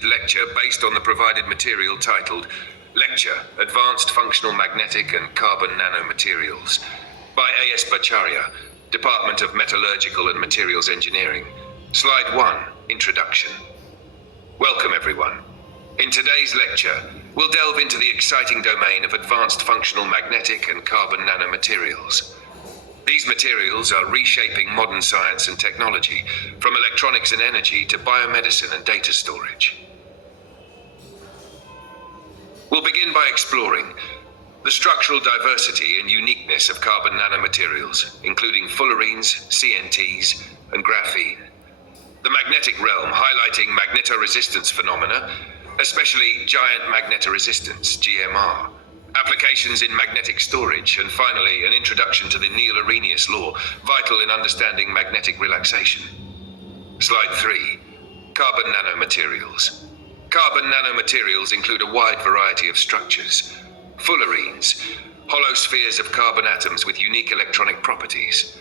Lecture based on the provided material titled Lecture, Advanced Functional Magnetic and Carbon Nanomaterials by A.S. Bacharya, Department of Metallurgical and Materials Engineering. Slide 1, Introduction. Welcome everyone. In today's lecture, we'll delve into the exciting domain of advanced functional magnetic and carbon nanomaterials. These materials are reshaping modern science and technology, from electronics and energy to biomedicine and data storage. We'll begin by exploring the structural diversity and uniqueness of carbon nanomaterials, including fullerenes, CNTs, and graphene. The magnetic realm, highlighting magnetoresistance phenomena, especially giant magnetoresistance, GMR, applications in magnetic storage, and finally, an introduction to the Neil-Arrhenius law, vital in understanding magnetic relaxation. Slide 3. Carbon nanomaterials. Carbon nanomaterials include a wide variety of structures. Fullerenes, hollow spheres of carbon atoms with unique electronic properties.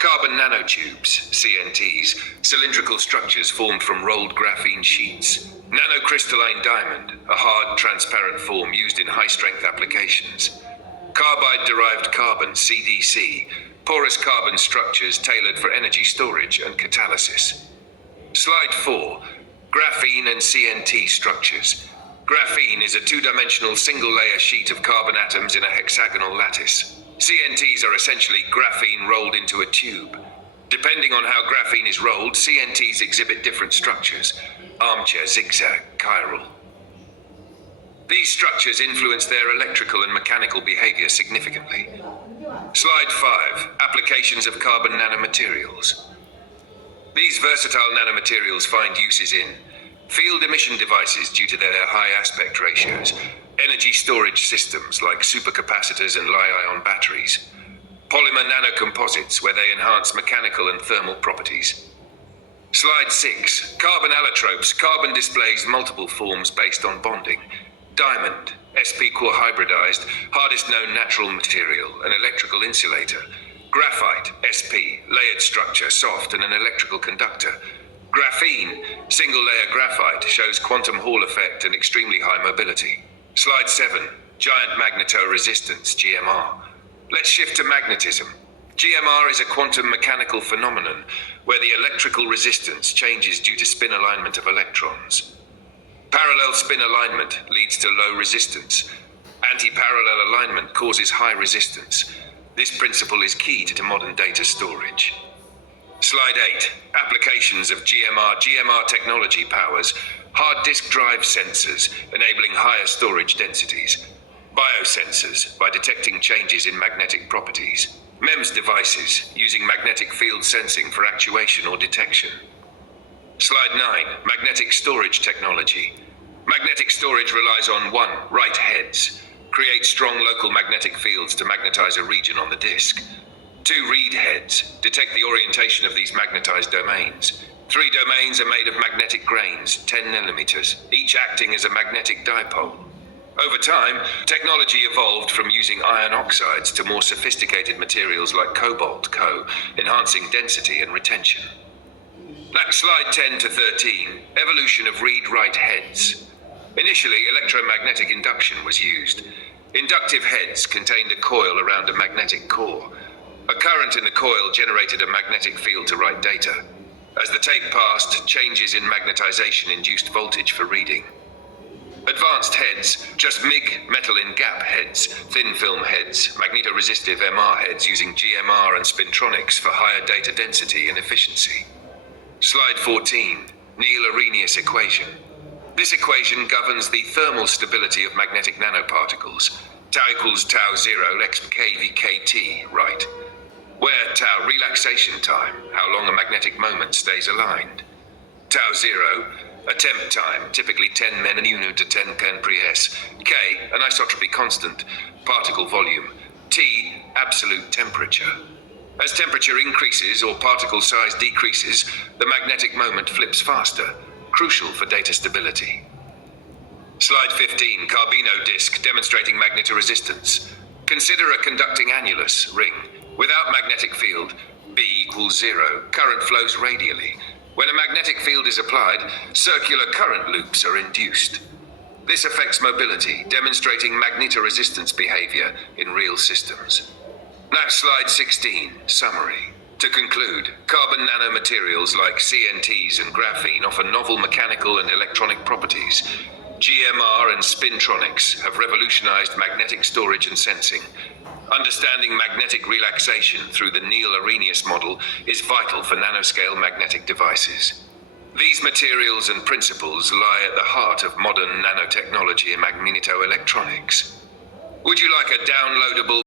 Carbon nanotubes, CNTs, cylindrical structures formed from rolled graphene sheets. Nanocrystalline diamond, a hard, transparent form used in high-strength applications. Carbide-derived carbon, CDC, porous carbon structures tailored for energy storage and catalysis. Slide 4. Graphene and CNT structures. Graphene is a two-dimensional single-layer sheet of carbon atoms in a hexagonal lattice. CNTs are essentially graphene rolled into a tube. Depending on how graphene is rolled, CNTs exhibit different structures. Armchair, zigzag, chiral. These structures influence their electrical and mechanical behavior significantly. Slide 5. Applications of carbon nanomaterials. These versatile nanomaterials find uses in field emission devices due to their high aspect ratios, energy storage systems like supercapacitors and Li-ion batteries, polymer nanocomposites where they enhance mechanical and thermal properties. Slide 6. Carbon allotropes. Carbon displays multiple forms based on bonding. Diamond, sp core hybridized, hardest known natural material, an electrical insulator. Graphite, sp, layered structure, soft and an electrical conductor. Graphene, single-layer graphite, shows quantum Hall effect and extremely high mobility. Slide 7. Giant magnetoresistance, GMR. Let's shift to magnetism. GMR is a quantum mechanical phenomenon where the electrical resistance changes due to spin alignment of electrons. Parallel spin alignment leads to low resistance. Anti-parallel alignment causes high resistance. This principle is key to modern data storage. Slide 8. Applications of GMR. GMR technology powers hard disk drive sensors, enabling higher storage densities. Biosensors, by detecting changes in magnetic properties. MEMS devices, using magnetic field sensing for actuation or detection. Slide 9. Magnetic storage technology. Magnetic storage relies on 1. Write heads. Create strong local magnetic fields to magnetize a region on the disk. 2. Read heads. Detect the orientation of these magnetized domains. 3 domains are made of magnetic grains, 10 nanometers, each acting as a magnetic dipole. Over time, technology evolved from using iron oxides to more sophisticated materials like cobalt, Co, enhancing density and retention. Slide 10 to 13. Evolution of read-write heads. Initially, electromagnetic induction was used. Inductive heads contained a coil around a magnetic core. A current in the coil generated a magnetic field to write data. As the tape passed, changes in magnetization induced voltage for reading. Advanced heads, just MIG, metal in gap heads, thin film heads, magnetoresistive MR heads using GMR and spintronics for higher data density and efficiency. Slide 14. Neil-Arrhenius equation. This equation governs the thermal stability of magnetic nanoparticles. Tau equals tau 0 x kV kt, right? Where tau, relaxation time, how long a magnetic moment stays aligned. Tau 0, attempt time, typically 10 menunit to 10 kpres. K, anisotropy constant, particle volume. T, absolute temperature. As temperature increases or particle size decreases, the magnetic moment flips faster, crucial for data stability. Slide 15, Carbino disk, demonstrating magnetoresistance. Consider a conducting annulus, ring. Without magnetic field, B equals 0, current flows radially. When a magnetic field is applied, circular current loops are induced. This affects mobility, demonstrating magnetoresistance behavior in real systems. Now slide 16, summary. To conclude, carbon nanomaterials like CNTs and graphene offer novel mechanical and electronic properties. GMR and spintronics have revolutionized magnetic storage and sensing. Understanding magnetic relaxation through the Neal-Arrhenius model is vital for nanoscale magnetic devices. These materials and principles lie at the heart of modern nanotechnology and magnetoelectronics. Would you like a downloadable